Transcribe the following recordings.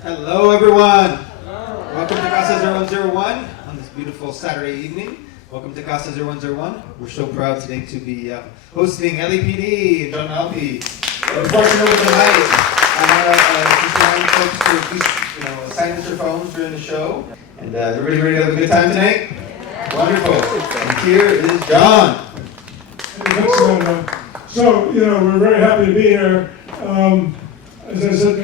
Hello, everyone. Hello. Welcome to CASA 0101 on this beautiful Saturday evening. Welcome to CASA 0101. We're so proud today to be hosting LAPD and John Alpi. Unfortunately, tonight, I want to just remind folks to please, silence your phones during the show. And everybody ready to have a good time tonight? Yeah. Wonderful. And here is John. So, we're very happy to be here. As I said,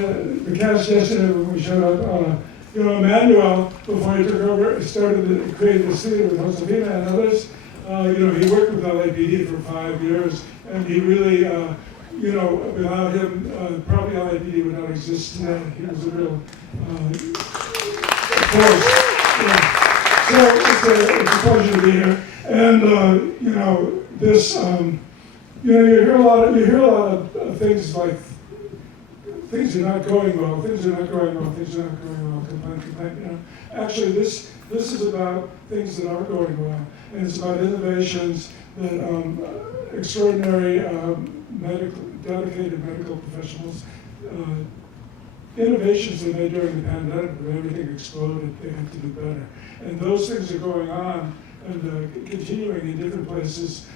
the cast yesterday when we showed up, Emmanuel, before he took over, created this theater with Josefina and others. He worked with LAPD for 5 years, and he really, without him, probably LAPD would not exist today. He was a real force. So it's a pleasure to be here. And, this, you hear a lot of things like, things are not going well, complaint. Actually, this is about things that are going well. And it's about innovations that extraordinary dedicated medical professionals, innovations they made during the pandemic when everything exploded, they had to do better. And those things are going on and continuing in different places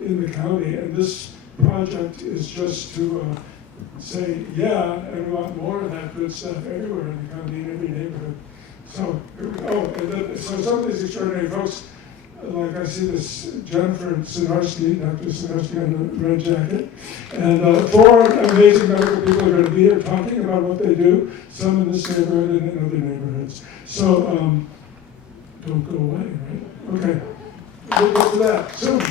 in the county. And this project is just to say, yeah, and we want more of that good stuff everywhere in the county, in every neighborhood. So, so some of these extraordinary folks, like I see this Jennifer Sinarski, Dr. Sinarski on the red jacket, and 4 amazing medical people are going to be here talking about what they do, some in this neighborhood and in other neighborhoods. So, don't go away, right? Okay, we'll get to that soon.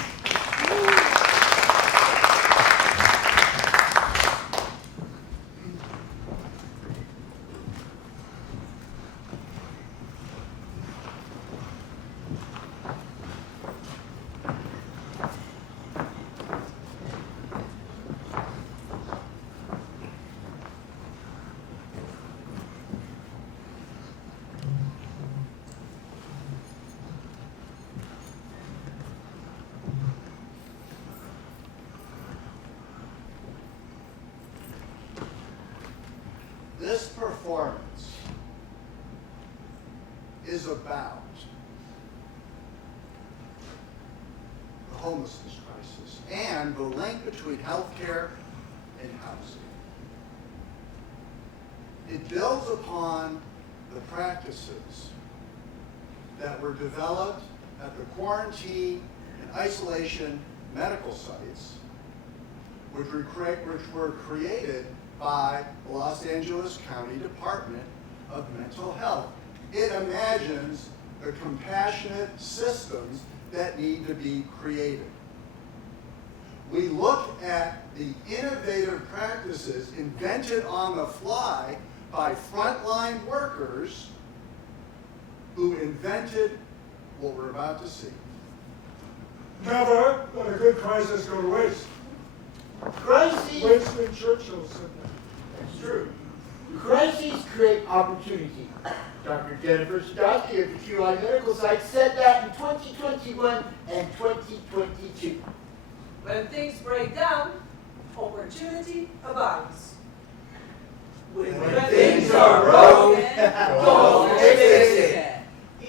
This performance is about the homelessness crisis and the link between healthcare and housing. It builds upon the practices that were developed at the quarantine and isolation medical sites, which were created by the Los Angeles County Department of Mental Health. It imagines the compassionate systems that need to be created. We look at the innovative practices invented on the fly by frontline workers who invented what we're about to see. Never let a good crisis go to waste. Crises, Winston Churchill said that. that's true. Crises create opportunity. Dr. Jennifer Stosky of the QI Medical Site said that in 2021 and 2022. When things break down, opportunity abounds. When things are broken, don't fix it.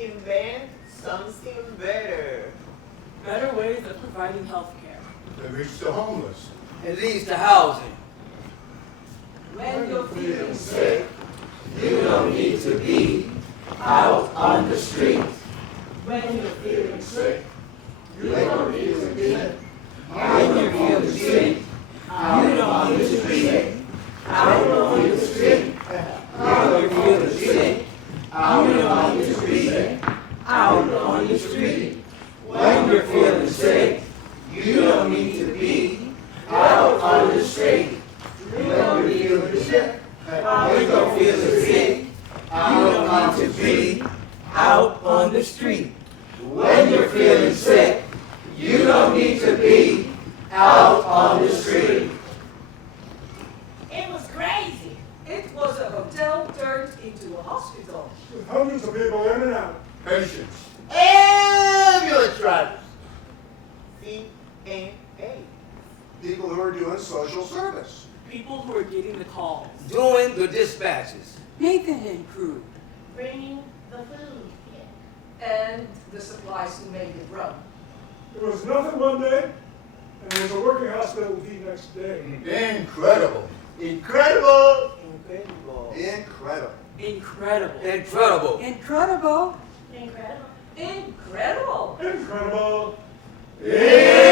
Invent something better. Better ways of providing health care. That reach the homeless. It leads to housing. When you're feeling sick, You don't need to be out on the street. when you're feeling sick, You don't need to be when you're feeling sick. You don't need to be out on the street. When you're feeling sick. You don't need to be out on the street. When you're feeling sick, you don't need to be out on the street. When you're feeling sick, you don't feel sick. You don't need to be out on the street. When you're feeling sick, you don't need to be out on the street. It was crazy. it was a hotel turned into a hospital. With hundreds of people in and out. Patience. Ambulance drivers. CNA. People who are doing social service. people who are getting the calls. doing the dispatches. Nathan and crew. Bringing the food in. And the supplies to make it run. There was nothing one day, and there was a working hospital the next day. Incredible. Incredible. Incredible. Incredible. Incredible. Incredible. Incredible. Incredible. Incredible. Incredible.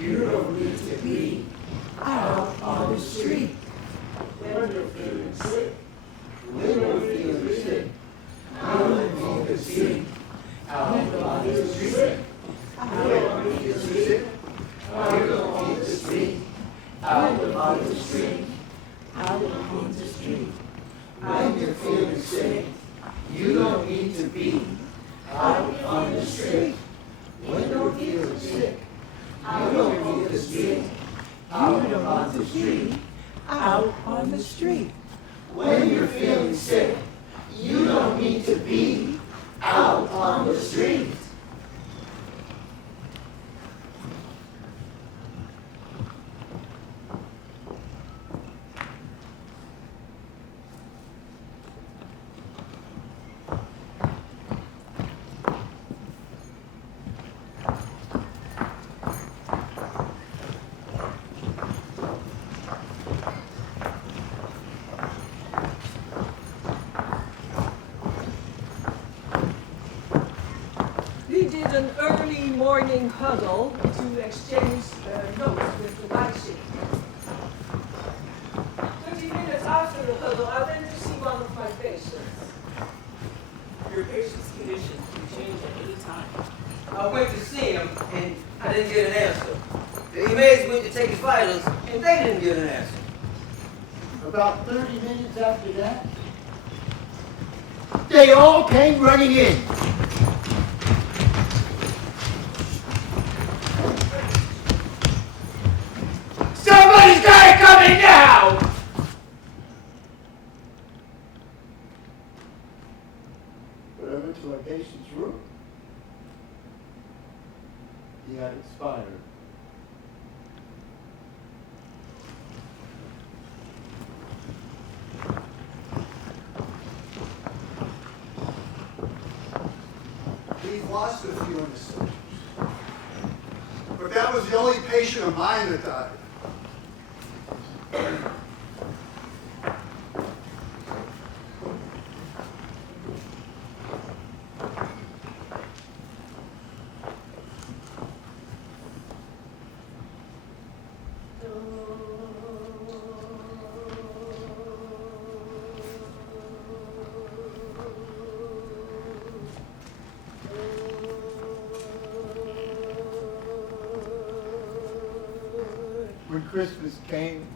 You don't need to be out on the street. When you're feeling sick, When you're feeling sick, out on the street. Out on the street. Out on the street. Out on the street. Out on the street. Out on the street. When you're feeling sick, you don't need to be out on the street. When you're feeling sick, you don't need to be out on the street. Out on the street. When you're feeling sick, you don't need to be out on the street. We did an early morning huddle to exchange notes with the night shift. 30 minutes after the huddle, I went to see one of my patients. Your patient's condition can change at any time. I went to see him and I didn't get an answer. The inmates went to take his vitals and they didn't get an answer. About 30 minutes after that, they all came running in. Somebody's gotta come in now! But I went to my patient's room. He had expired. We've lost a few in the city. But that was the only patient of mine that died. when Christmas came,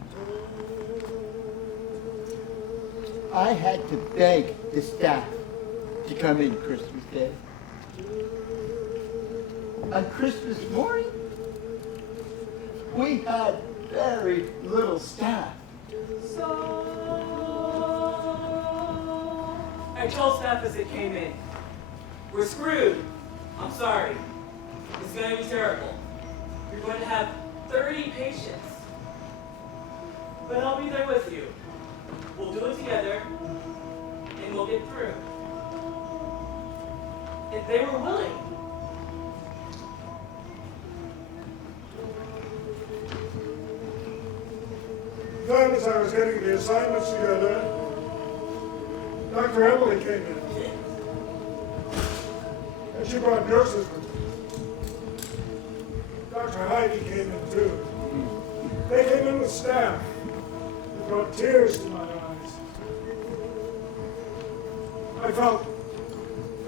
I had to beg the staff to come in Christmas Day. On Christmas morning, we had very little staff. I told staff as they came in, we're screwed. I'm sorry. It's going to be terrible. You're going to have 30 patients. But I'll be there with you. We'll do it together, and we'll get through. If they were willing. Then as I was getting the assignments together, Dr. Emily came in. And she brought nurses with her. Dr. Heidi came in too. They came in with staff. It brought tears to my eyes. I felt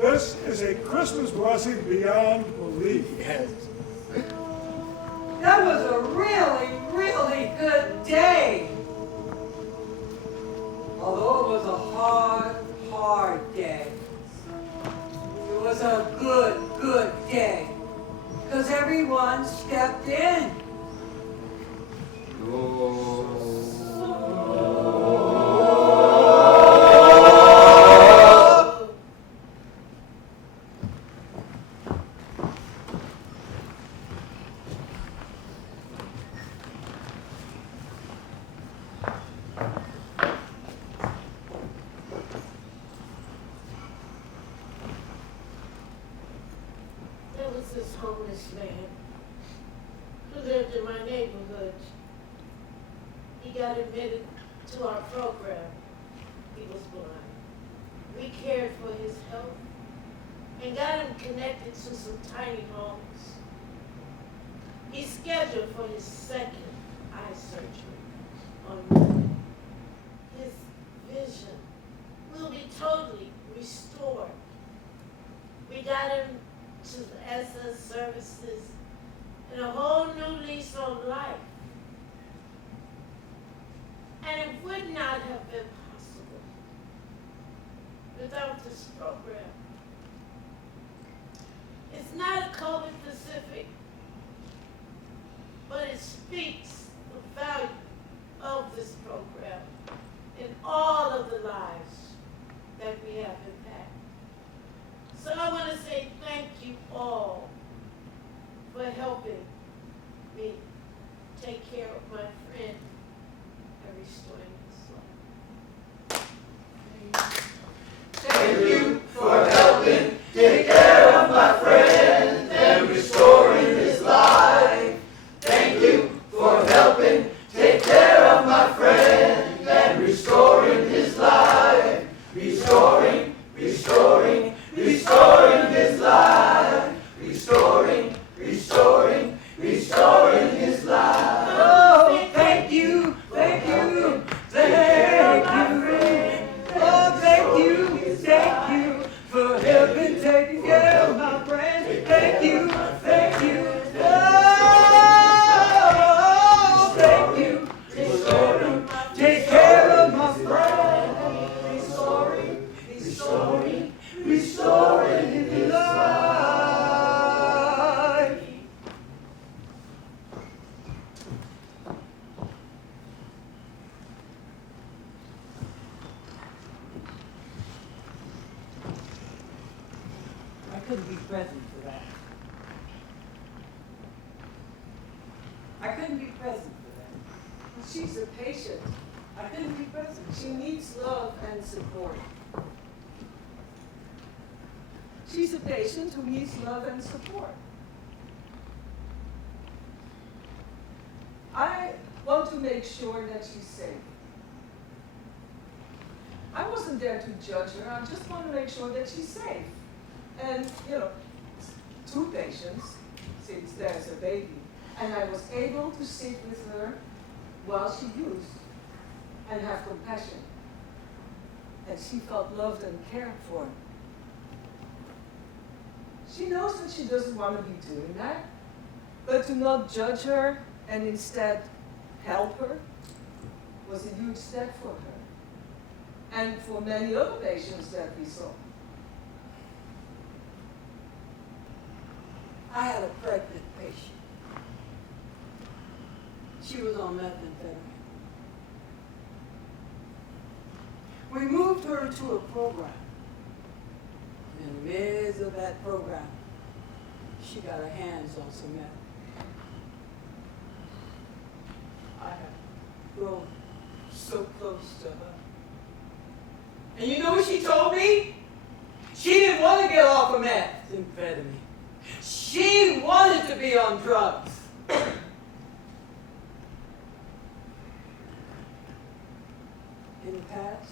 this is a Christmas blessing beyond belief. Yes. That was a really, really good day. Although it was a hard, hard day. It was a good, good day. Because everyone stepped in. There was this homeless man who lived in my neighborhood. He got admitted to our program. He was blind. We cared for his health and got him connected to some tiny homes. He's scheduled for his second eye surgery on Monday. His vision will be totally restored. We got him to the CASA services and a whole new lease on life. And it would not have been possible without this program. It's not a COVID specific, but it speaks the value of this program in all of the lives that we have impacted. So I want to say thank you all for helping me take care of my friend and restoring his life. Thank you for helping take care of my friend and restoring his life. Thank you for helping take care of my friend and restoring his life. Restoring, restoring, restoring his life. Restoring, restoring, restoring his life. Oh, thank you, thank you, thank you. Oh, thank you for helping taking care of my friend. Thank you, thank you. Oh, thank you. Restoring, take care of my friend. Restoring, restoring, restoring his life. I couldn't be present for that. I couldn't be present for that. She's a patient. I couldn't be present. She needs love and support. She's a patient who needs love and support. I want to make sure that she's safe. I wasn't there to judge her. I just want to make sure that she's safe. And, two patients, since there's a baby, and I was able to sit with her while she used and have compassion. And she felt loved and cared for. She knows that she doesn't want to be doing that, but to not judge her and instead help her was a huge step for her, and for many other patients that we saw. I had a pregnant patient. She was on methamphetamine. We moved her to a program. In the midst of that program, she got her hands on some meth. I had grown so close to her. And you know what she told me? She didn't want to get off of methamphetamine. She wanted to be on drugs. In the past,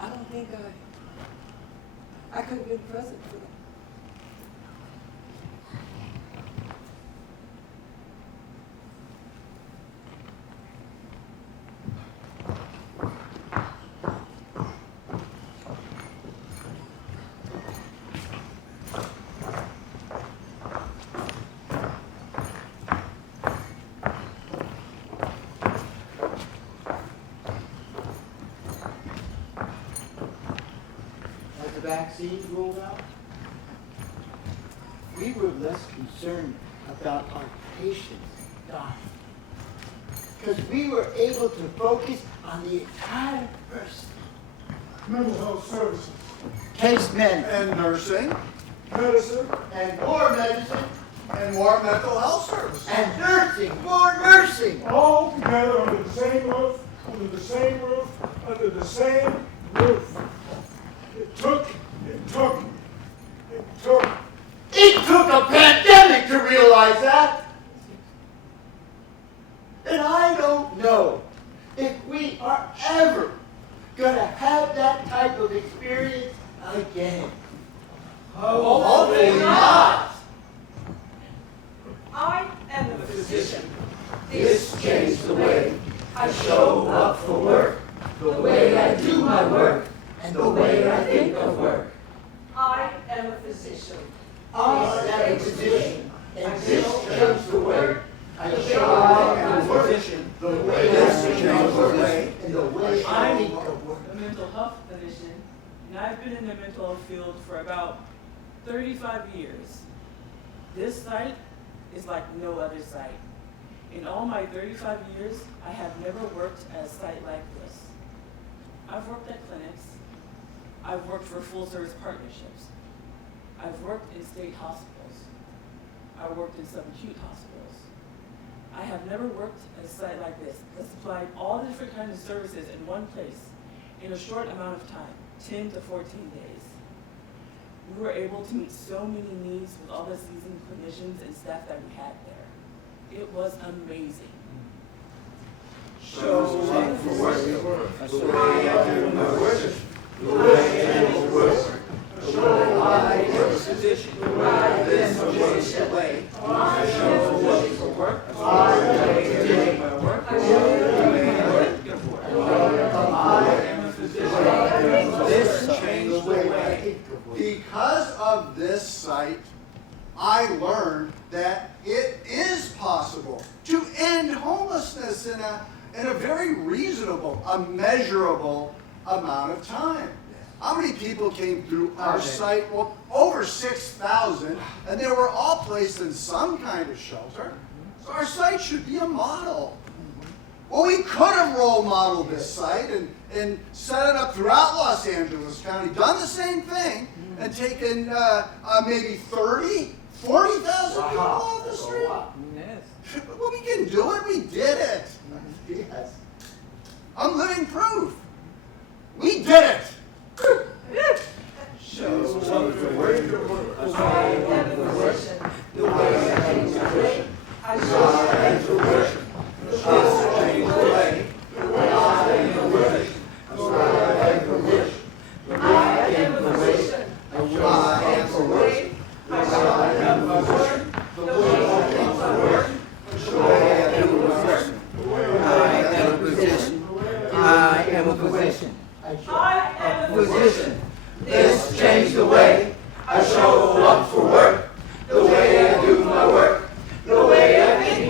I don't think I could have been present for that. As the vaccines rolled out, we were less concerned about our patients dying, because we were able to focus on the entire person. Mental health services, Case men And nursing, medicine, and more medicine and more mental health services. and nursing, more nursing. all together under the same roof, under the same roof, under the same roof. It took It took a pandemic to realize that. And I don't know if we are ever gonna have that type of experience again. Hopefully not. I am a physician. This changed the way I show up for work, the way I do my work, and the way I think of work. I am a physician. I am a physician, and this changed the way I show I up am for a work, physician. the way I think of work, and the way I I'm think of work. a mental health clinician, and I've been in the mental health field for about 35 years. This site is like no other site. In all my 35 years, I have never worked at a site like this. I've worked at clinics. I've worked for full-service partnerships. I've worked in state hospitals. I worked in subacute hospitals. I have never worked at a site like this that supplied all the different kinds of services in one place in a short amount of time, 10 to 14 days. We were able to meet so many needs with all the seasoned clinicians and staff that we had there. It was amazing. Show up for work, the way I do my work, the way I do my work. I am a physician, I am a physician way. I show up for work, the way I do my work, the way I think of work. I am a physician, this changed the way. Because of this site, I learned that it is possible to end homelessness in a very reasonable, a measurable amount of time. How many people came through our site? Well, over 6,000, and they were all placed in some kind of shelter. So our site should be a model. Well, we could have role modeled this site and set it up throughout Los Angeles County, done the same thing, and taken maybe 30, 40,000 people off the street. Well, we can do it. We did it. Yes. I'm living proof. We did it. Show up for work, I am a physician. the way I do my work. I show up. I am a worship. This changed the way. I am a worship. The way I do worship. I am a physician. I am for work. I show up. I am a worship. The way I think of work. The way I do my work. I am a physician. I am a physician. I am a Physician. This changed the way I show up for work. The way I do my work. The way I think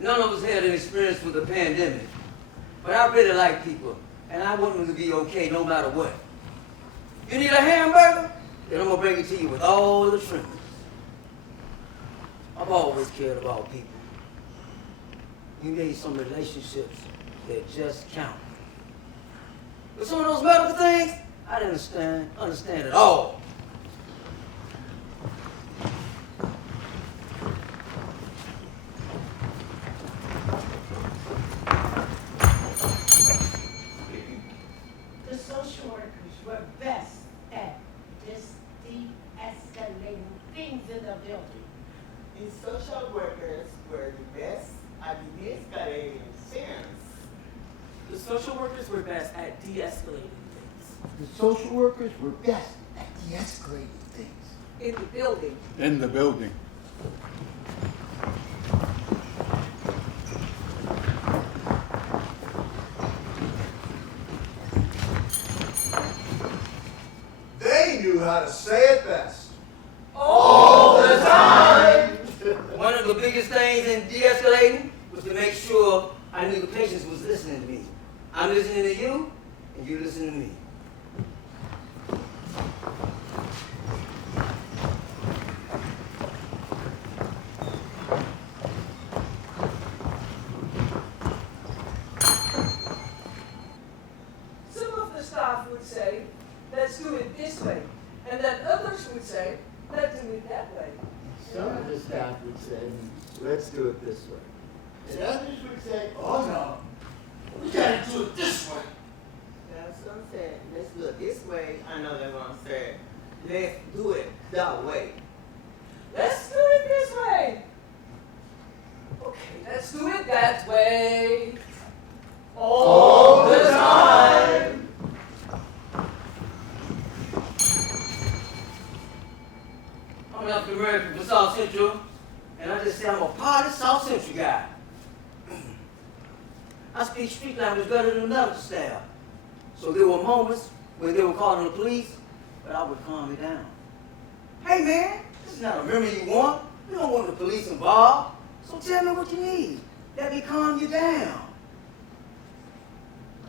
None of us had an experience with the pandemic. But I really like people, and I want them to be okay no matter what. You need a hamburger? Then I'm gonna bring it to you with all the trimmings. I've always cared about people. You made some relationships that just count. But some of those medical things, I didn't understand at all. The social workers were best at de-escalating things in the building. The social workers were the best at de-escalating things. The social workers were best at de-escalating things. The social workers were best at de-escalating things. In the building. In the building. They knew how to say it best. All the time! One of the biggest things in de-escalating was to make sure I knew the patients was listening to me. I'm listening to you, and you listen to me. Some of the staff would say, let's do it this way. And then others would say, let's do it that way. Some of the staff would say, let's do it this way. And others would say, oh no, we gotta do it this way. That's what I'm saying. Let's do it this way. I know they're gonna say, let's do it that way. Let's do it this way. Okay, let's do it that way. All the time. I'm an African American from South Central, and I just say I'm a part of South Central guy. I speak street language better than the medical staff. So there were moments when they were calling the police, but I would calm it down. Hey man, this is not a memory you want. You don't want the police involved. So tell me what you need. Let me calm you down.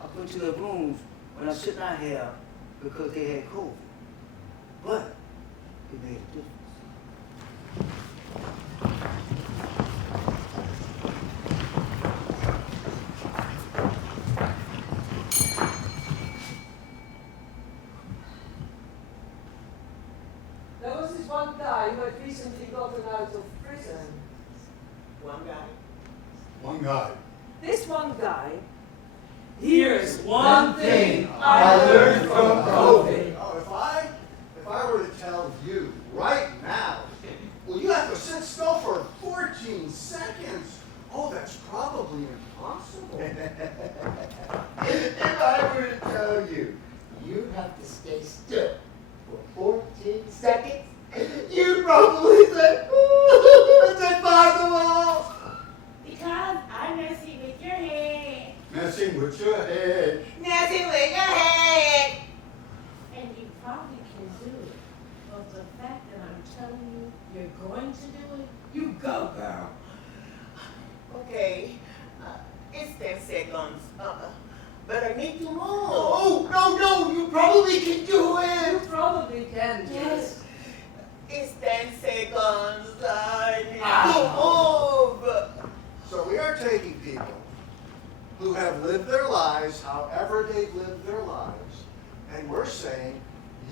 I put you in rooms when I should not have because they had COVID. But it made a difference. There was this one guy who had recently gotten out of prison. One guy. One guy. This one guy, Here's one thing I learned from COVID. Oh, if I were to tell you right now, well, you have to sit still for 14 seconds. Oh, that's probably impossible. If I were to tell you, you have to stay still for 14 seconds, you'd probably say, it's impossible. Because I'm messing with your head. Messing with your head. Messing with your head. And you probably can do it. But the fact that I'm telling you you're going to do it, you go, girl. Okay. It's 10 seconds. But I need to move. Oh, no, you probably can do you it. probably can do it. Yes. It's 10 seconds. I need to move. So we are taking people who have lived their lives however they've lived their lives, and we're saying,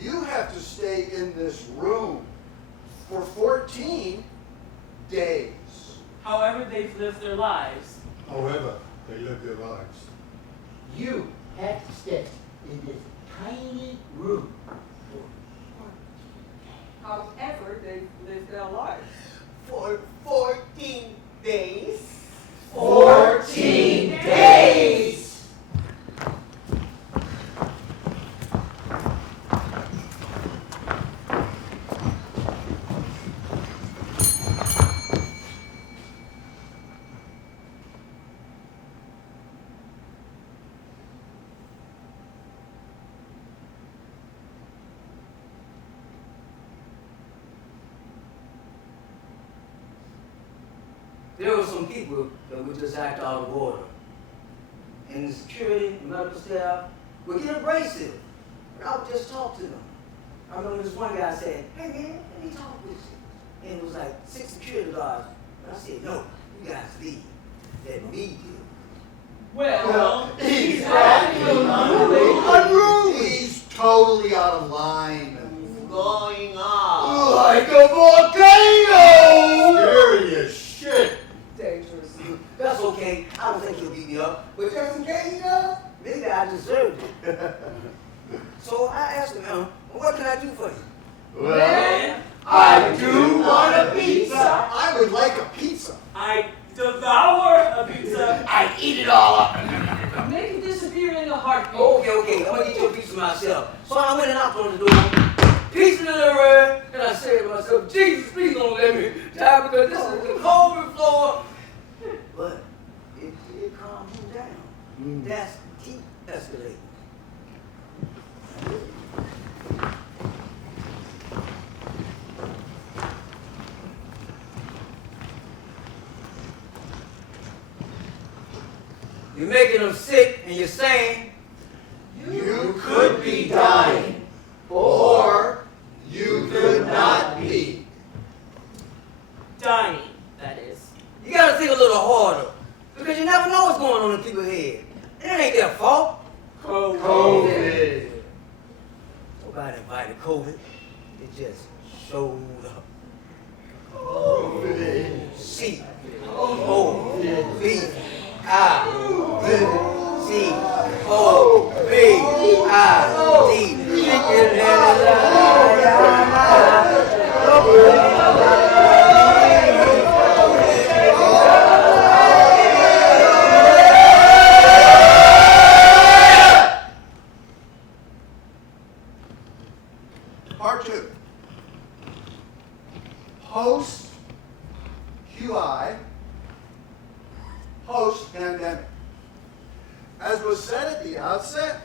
you have to stay in this room for 14 days. However they've lived their lives. However, they live their lives. You have to stay in this tiny room However they live their lives. For 14 days. 14 days! There were some people that would just act out of order. And the security, the medical staff, would get abrasive. But I would just talk to them. I remember this one guy said, "Hey man, let me talk with you." And it was like 6 security guards. And I said, "No, you guys leave. Let me do it." Well, He's Unruly. He's totally out of line. Going on. Like a volcano! Scary as shit. dangerous. That's okay. I don't think he'll beat me up. But just in case he does, maybe I deserved it. So I asked him, what can I do for you? Well, I do want a pizza. I would like a pizza. I devour a pizza. I eat it all up. Make it disappear in a heartbeat. Okay, I'm gonna eat your pizza myself. So I went and knocked on the door. Peace in the red, and I said to myself, Jesus, please don't let me die because this is the cold floor. But it did calm him down. That's keep escalating. You're making them sick and you're saying, You could be dying, or you could not be. Dying, that is. you gotta think a little harder. Because you never know what's going on in people's head. And it ain't their fault. COVID. Nobody invited COVID. It just showed up. COVID. C O V I D C O V I D. Part 2. Post QI, post pandemic. As was said at the outset,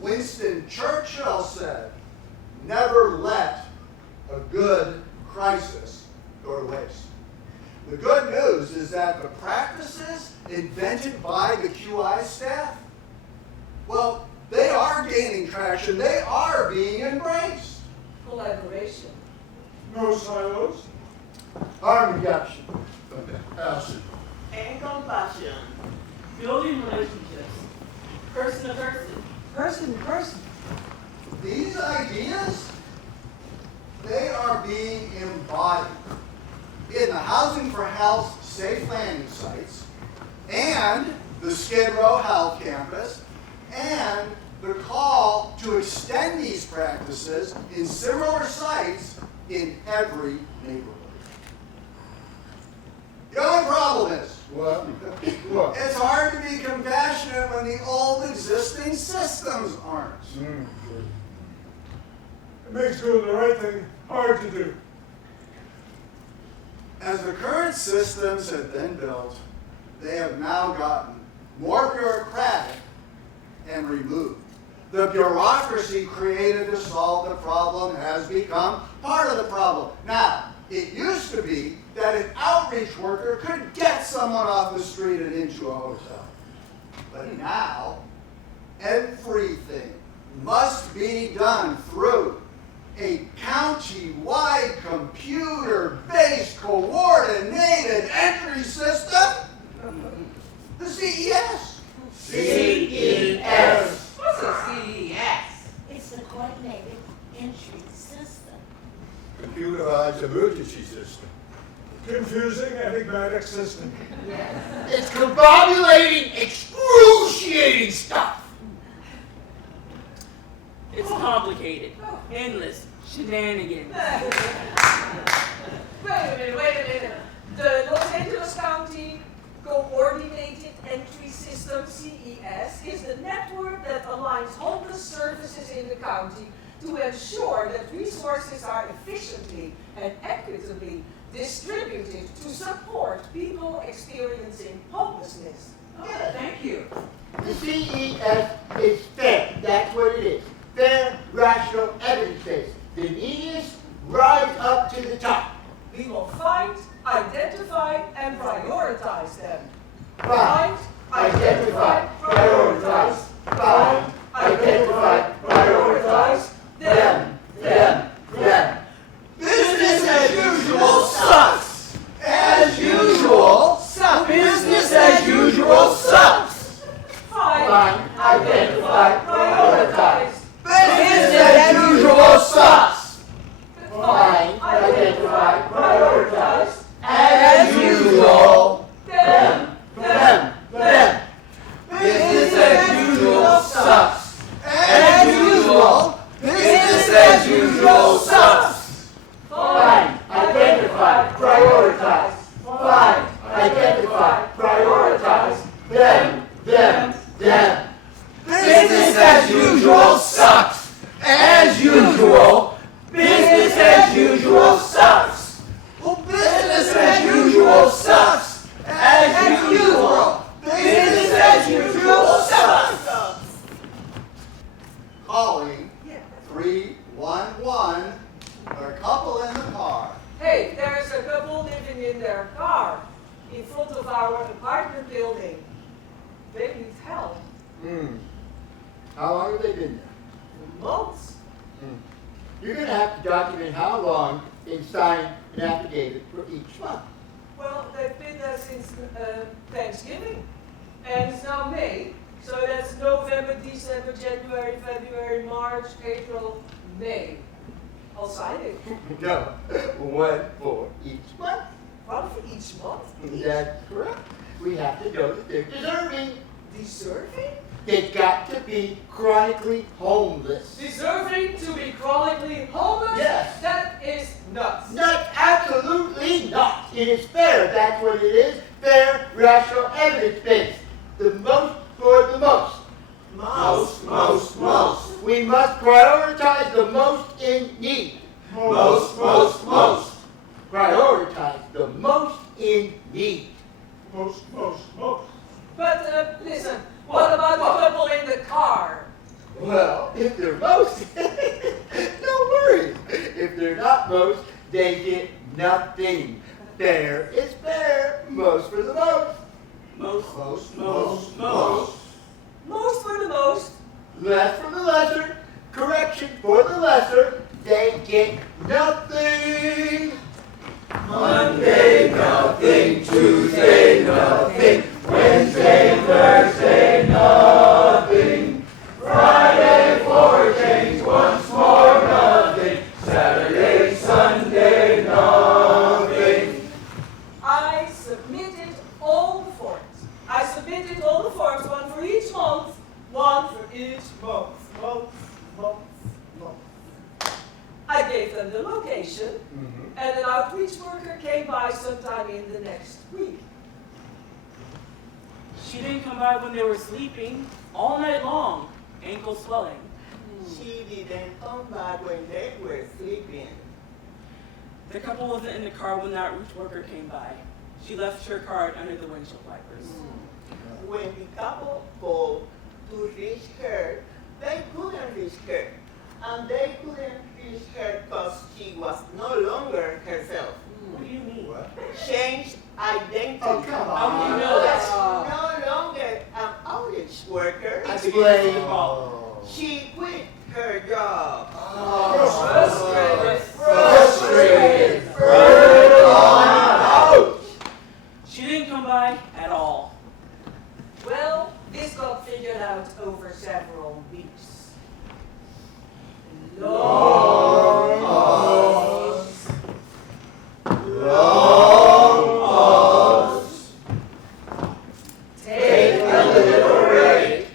Winston Churchill said, never let a good crisis go to waste. The good news is that the practices invented by the QI staff, well, they are gaining traction. They are being embraced. Collaboration. No silos. Harm reduction. Acid. And compassion. Building relationships. Person to person. Person to person. These ideas, they are being embodied in the Housing for Health Safe Landing sites and the Skid Row Health Campus and the call to extend these practices in similar sites in every neighborhood. The only problem is, What? What? it's hard to be compassionate when the old existing systems aren't. It makes doing the right thing hard to do. As the current systems have been built, they have now gotten more bureaucratic and removed. The bureaucracy created to solve the problem has become part of the problem. Now, it used to be that an outreach worker could get someone off the street and into a hotel. But now, everything must be done through a county-wide computer-based coordinated entry system, the CES. CES. What's a CES? It's the coordinated entry system. Computerized emergency system. Confusing, enigmatic system. It's combobulating, excruciating stuff. It's complicated. Endless. Shenanigans. Wait a minute. The Los Angeles County Coordinated Entry System, CES, is the network that aligns homeless services in the county to ensure that resources are efficiently and equitably distributed to support people experiencing homelessness. Thank you. The CES is fair. That's what it is. Fair, rational, evidence-based. The neediest rise up to the top. We will find, identify, and prioritize them. Define, identify, prioritize. Business as usual sucks. Define, identify, prioritize. As usual. Them. Business as usual sucks. As usual. Business as usual sucks. Find, identify, prioritize. Find, identify, prioritize. Them. Business as usual sucks. As usual. Business as usual sucks. Well, business as usual sucks. As usual. Business as usual sucks. Calling 311. There are a couple in the car. Hey, there's a couple living in their car in front of our apartment building. They need help. How long have they been there? Months. You're gonna have to document how long and sign an affidavit for each month. Well, they've been there since Thanksgiving. And it's now May. So that's November, December, January, February, March, April, May. I'll sign it. No, one for each month. One for each month. That's correct. We have to know that they're deserving. Deserving? They've got to be chronically homeless. Deserving to be chronically homeless? Yes. That is nuts. Not absolutely not. It is fair. That's what it is. Fair, rational, evidence-based. The most for the most. Most. We must prioritize the most in need. Most. Prioritize the most in need. Most. But listen, what about the couple in the car? Well, if they're most, no worries. If they're not most, they get nothing. Fair is fair. Most for the most. Most. Most for the most. Less for the lesser. Correction for the lesser. They get nothing. Monday nothing, Tuesday nothing, Wednesday, Thursday nothing, Friday for a change once more nothing, Saturday, Sunday nothing. I submitted all the forms. One for each month. One for each month. I gave them the location, and an outreach worker came by sometime in the next week. She didn't come by when they were sleeping all night long, ankle swelling. She didn't come back when they were sleeping. The couple wasn't in the car when the outreach worker came by. She left her card under the windshield wipers. When the couple called to reach her, they couldn't reach her. And they couldn't reach her because she was no longer herself. What do you mean? Changed identity. Oh, come on. How do you know that? No longer an outreach worker. Explain. She quit her job. Frustrated. She didn't come by at all. Well, this got figured out over several weeks. Take a little break.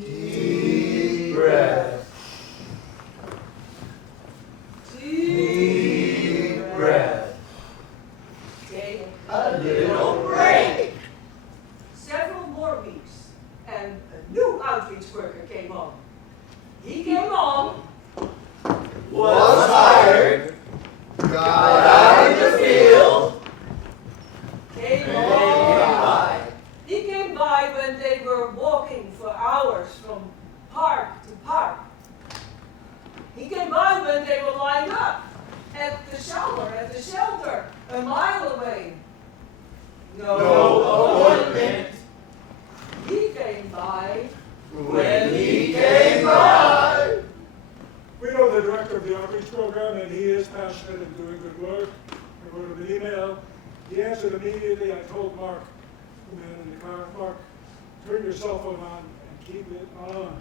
Deep breath. Deep Breath. Take A little break. several more weeks, and a new outreach worker came on. He came on, Was hired. Got out in the field. came Came on. by. He came by when they were walking for hours from park to park. He came by when they were lined up at the shower, at the shelter, a mile away. No appointment. He came by. When he came by. We know the director of the outreach program, and he is passionate and doing good work. I wrote him an email. He answered immediately. immediately I told Mark, the man in the car, Mark, turn your cell phone on and keep it on.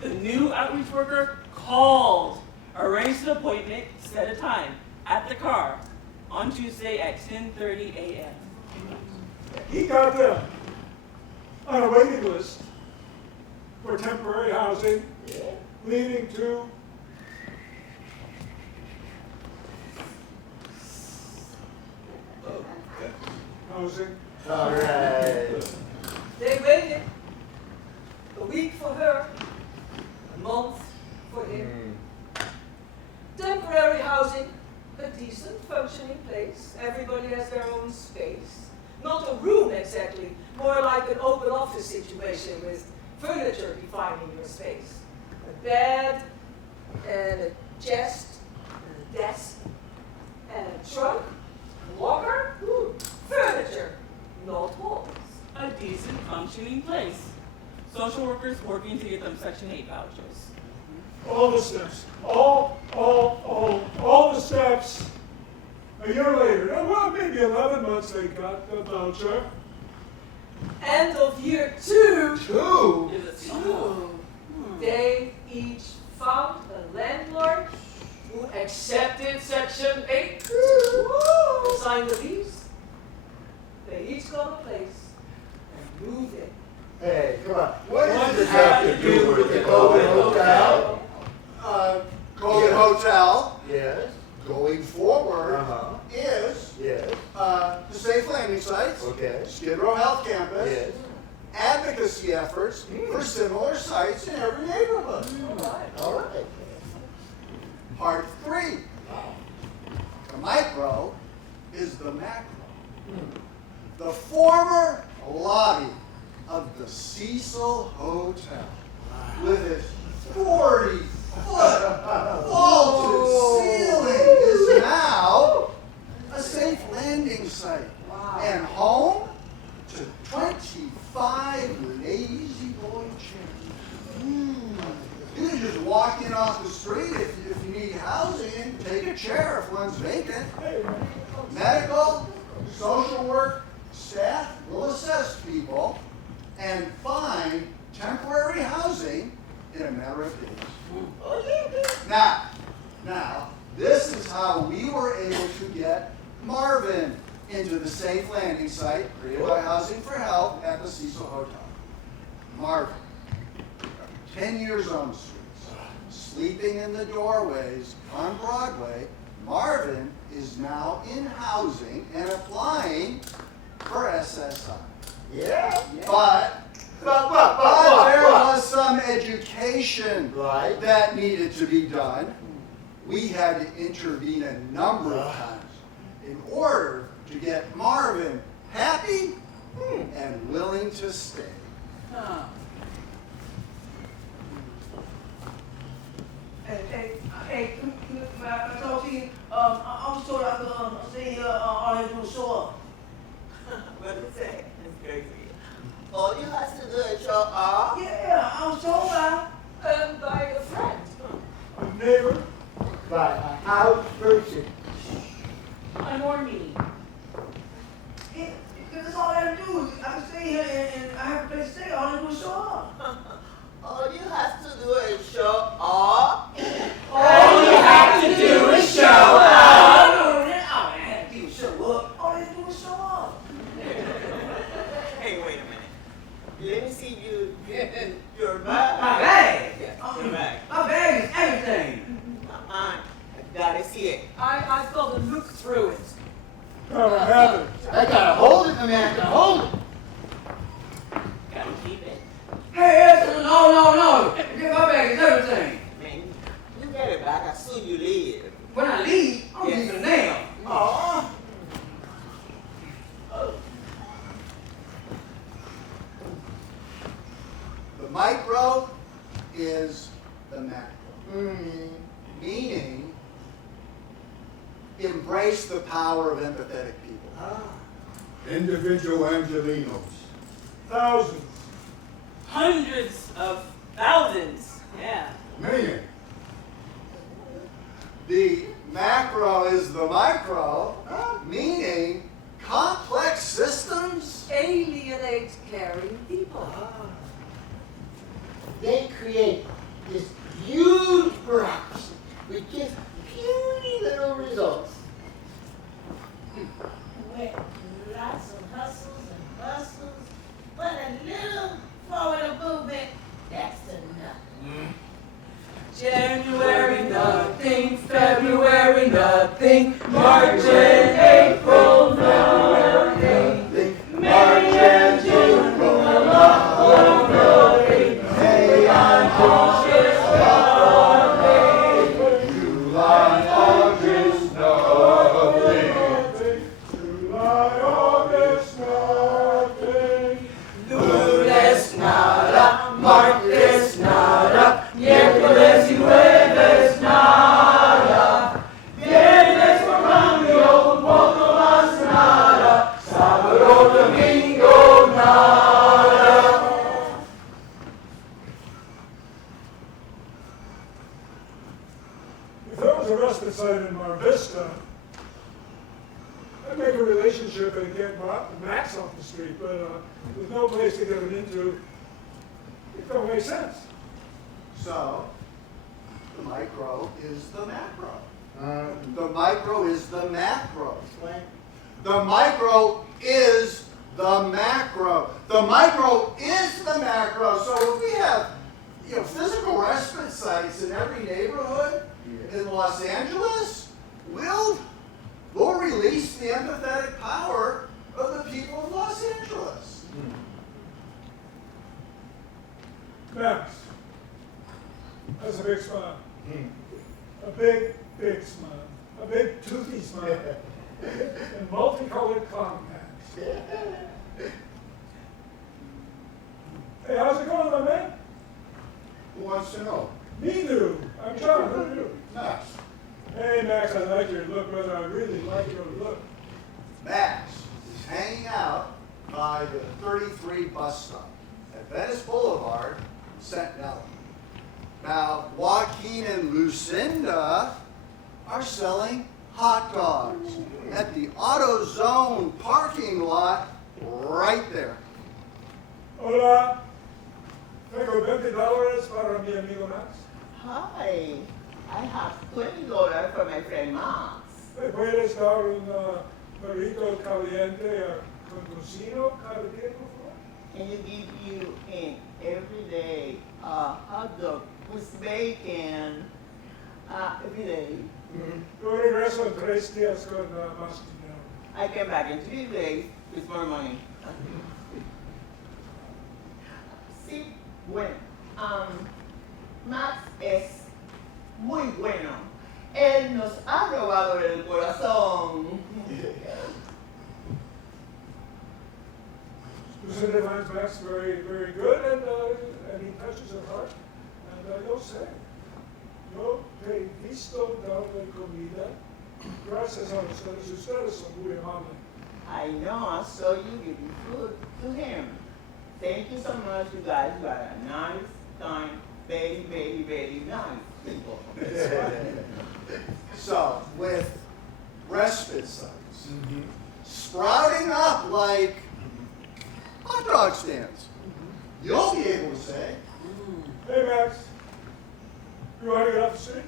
The new outreach worker called, arranged an appointment, set a time at the car on Tuesday at 10:30 a.m. He got them on a waiting list for temporary housing, leading to housing. All right. They waited a week for her, a month for him. Temporary housing, a decent functioning place. Everybody has their own space. Not a room exactly, more like an open office situation with furniture defining your space. A bed, and a chest, and a desk, and a trunk, a locker, furniture, not walls. A decent functioning place. Social workers working to get them Section 8 vouchers. All the steps, all the steps. A year later, well, maybe 11 months, they got the voucher. End of year 2. Two? They each found a landlord who accepted Section 8, signed the lease. They each got a place and moved in. Hey, come on. What does this have to do with the COVID hotel? COVID Hotel, Yes. going forward, Uh-huh. is Yes. the safe landing sites, Okay. Skid Row Health Campus, Yes. advocacy efforts for similar sites in every neighborhood. All right. Part 3. The micro is the macro. The former lobby of the Cecil Hotel with its 40-foot vaulted ceiling is now a safe landing site and home to 25 lazy boy chairs. You can just walk in off the street if you need housing and take a chair if one's vacant. Medical, social work, staff will assess people and find temporary housing in a matter of days. Now, this is how we were able to get Marvin into the safe landing site created by Housing for Help at the Cecil Hotel. Marvin, 10 years on the streets, sleeping in the doorways on Broadway, Marvin is now in housing and applying for SSI. Yeah. But there was some education Right. that needed to be done. We had to intervene a number of times in order to get Marvin happy and willing to stay. Hey, I told you, I was told I could stay here all I had to do was show up. What is that? That's crazy. All you have to do is show up. Yeah, I was told By a friend. A neighbor, By a house person. One more meeting. Yeah, that's all I had to do. I could stay here and I have a place to stay. All I had to do was show up. All you have to do is show up. All you have to do is show up. All I had to do was show up. All I had to do was show up. Hey, wait a minute. Let me see your bag. My bag. Your bag. My bag is everything. Come on. I gotta see it. I've got to look through it. gotta have it. I gotta hold it, man. I gotta hold it. Gotta keep it. Hey, no. Get my bag is everything. Man, you get it back as soon as you leave. When I leave, I'm Yes. leaving now. Oh. The micro is the macro. Meaning, embrace the power of empathetic people. Individual Angelinos. Thousands. Hundreds of thousands. Yeah. Million. The macro is the micro, meaning had lots of hustles and bustles, but a little forward movement, that's enough. January nothing, February nothing, March and April nothing, May and June nothing, May and August nothing, July, August, nothing. July, August, nothing. lunes nada, martes nada, miércoles y jueves nada, viernes por cambio un poco más nada, sábado, domingo nada. If there was a respite site in Mar Vista, I'd make a relationship and get Max off the street, but there's no place to get him into. It don't make sense. So, the micro is the macro. The micro is the macro. The micro is the macro. The micro is the macro. So if we have, physical respite sites in every neighborhood in Los Angeles, we'll release the empathetic power of the people of Los Angeles. Max, that's a big smile. A big, big smile. A big toothy smile. And multicolored clown pants. Hey, how's it going, my man? Who wants to know? Me do. I'm John. Who are you? Max. Hey, Max, I like your look, but I really like your look. Max is hanging out by the 33 bus stop at Venice Boulevard, Sentinel. Now, Joaquin and Lucinda are selling hot dogs at the AutoZone parking lot right there. Hola. Tengo $20 para mi amigo Max. Hi, I have $20 for my friend Max. ¿Me puedes dar un burrito caliente con tocino cada día, por favor? Can you give you an everyday hot dog with bacon every day? Yo regreso en 3 días con más dinero. I came back in 3 days with more money. Sí, bueno, Max es muy bueno. Él nos ha robado el corazón. Lucinda finds Max very, very good, and he touches her heart. And yo sé, yo te he visto darle comida. Gracias a ustedes, ustedes son muy amables. I know, I saw you giving food to him. Thank you so much, you guys. You are a nice, kind, very, very, very nice people. So, with respite sites sprouting up like hot dog stands, you'll be able to say, Hey, Max, you want to get off the street?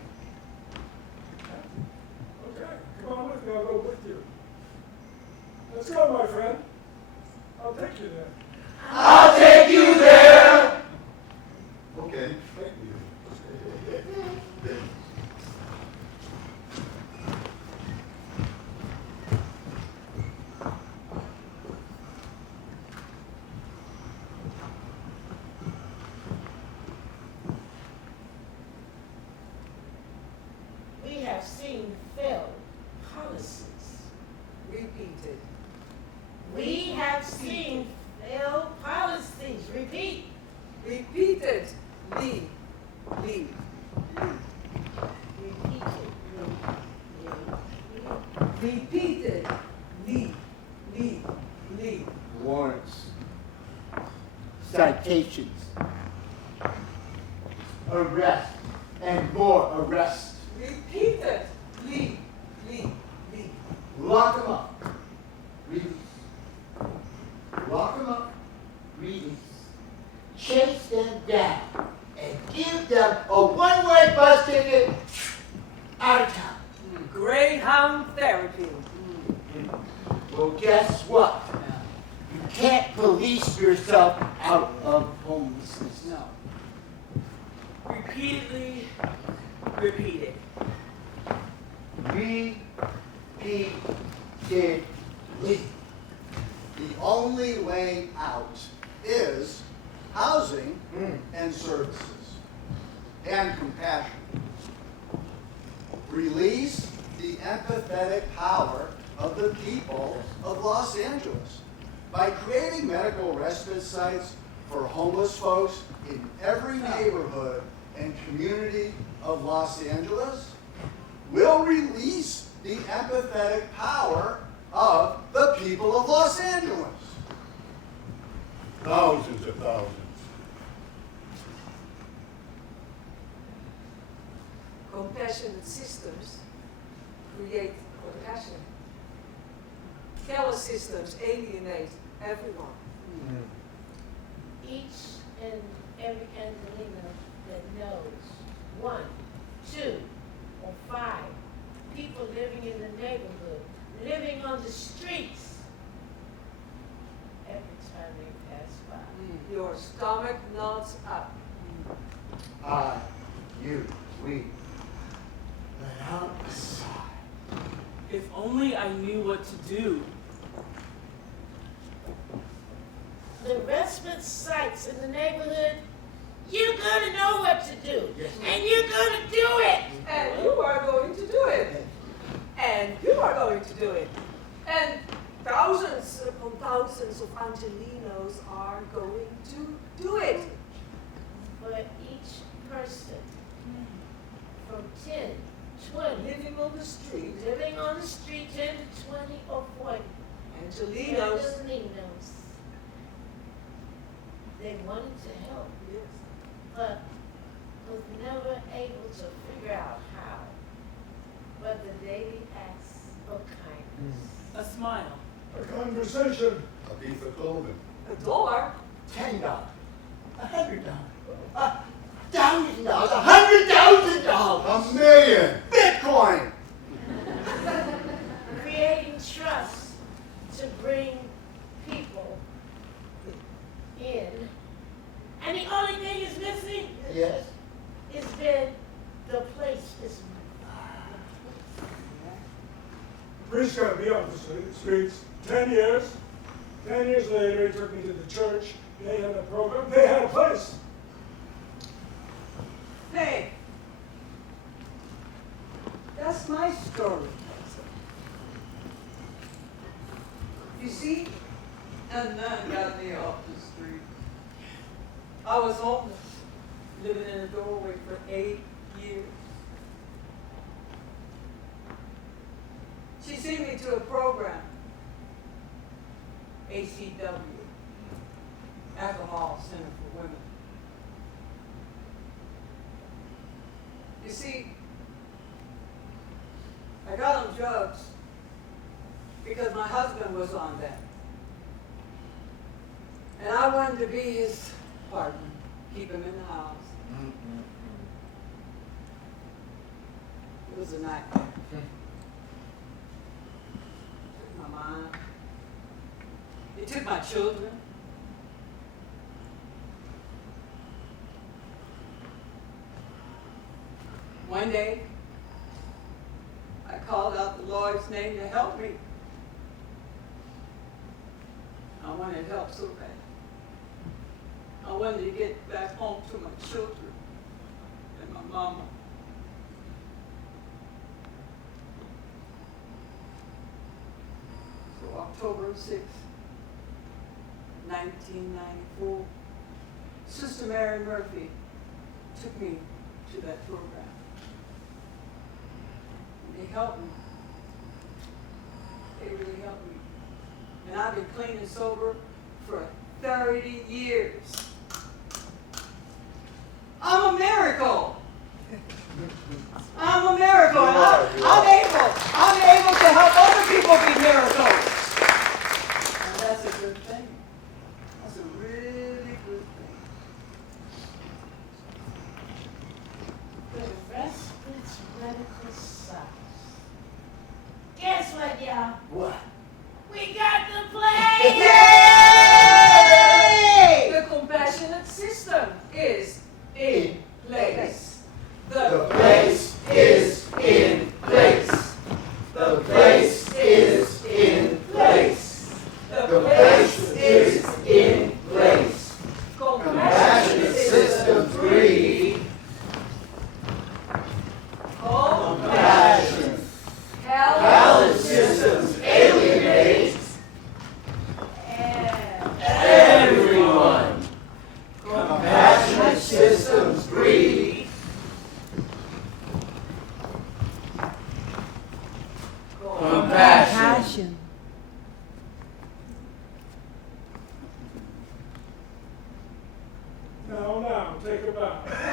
Okay, come on with me, I'll go with you. Let's go, my friend. I'll take you there. I'll take you there. Okay, thank you. We have seen failed policies. Repeated. We have seen failed policies. Repeat. Repeatedly. Repeated. Repeatedly. Warrants, citations, arrest, and more arrests. Repeatedly. Lock them up. Release. Lock them up. Release. Chase them down and give them a one-way bus ticket out of town. Greyhound therapy. Boy, Well, guess what? You can't police yourself out of homelessness. No. Repeatedly repeated. Repeatedly. The only way out is housing and services and compassion. Release the empathetic power of the people of Los Angeles by creating medical respite sites for homeless folks in every neighborhood and community of Los Angeles. Will release the empathetic power of the people of Los Angeles. Thousands of thousands. Compassionate systems create compassion. Callous systems alienate everyone. Each and every Angelino that knows 1, 2, or 5 people living in the neighborhood, living on the streets, every time they pass by. Your stomach nods up. I, you, we. Let out a sigh. If only I knew what to do. The respite sites in the neighborhood, you're gonna know what to do. Yes. And you're gonna do it. And you are going to do it. And you are going to do it. And thousands upon thousands of Angelinos are going to do it. But each person, from 10, 20, Living on the street, living on the street, 10 to 20 or 40, Angelinos. Angelinos, they wanted to help, Yes. but was never able to figure out how. But the daily acts of kindness. A smile. A conversation. A piece of clothing. $1. $10, $100, $1,000, $100,000, A million. Bitcoin. Creating trust to bring people in. And the only thing is missing Yes. is been the place is Priest got me off the streets. 10 years. 10 years later, he took me to the church. They had a program. They had a place. Hey, that's my story. You see, and none got me off the street. I was homeless, living in a doorway for 8 years. She sent me to a program, ACW, Alcohol Center for Women. You see, I got on drugs because my husband was on that. And I wanted to be his partner, keep him in the house. It was a nightmare. Took my mind. It took my children. One day, I called out the Lord's name to help me. I wanted help so bad. I wanted to get back home to my children and my mama. So October 6, 1994, Sister Mary Murphy took me to that program. They helped me. They really helped me. And I've been clean and sober for 30 years. I'm a miracle. I'm a miracle. And I'm able to help other people be miracles. And that's a good thing. That's a really good thing. the respite medical sites. Guess what, y'all? What? We got take a bow.